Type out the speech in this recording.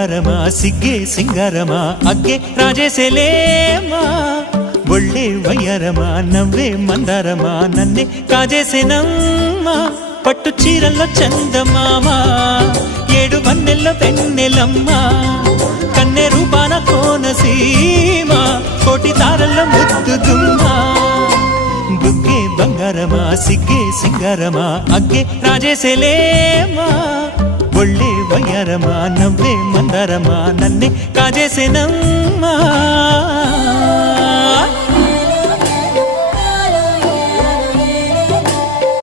బంగారమా సిగ్గే సింగారమా అగ్గే రాజేసేలేమా ఒళ్ళే వయ్యారమా నవ్వే మందారమా నన్నే కాజేసేనమ్మా పట్టు చీరల్లో చందమామా ఏడు వన్నెల్లో వెన్నెలమ్మా కన్నె రూపాన కోనసీమ కోటి తారల్లో ముద్దుదుమ్మా బుగ్గే బంగారమా సిగ్గే సింగారమా అగ్గే రాజేసేలేమా ఒళ్ళే వయ్యారమా నవ్వే మందారమా నన్నే కాజేసేనమ్మా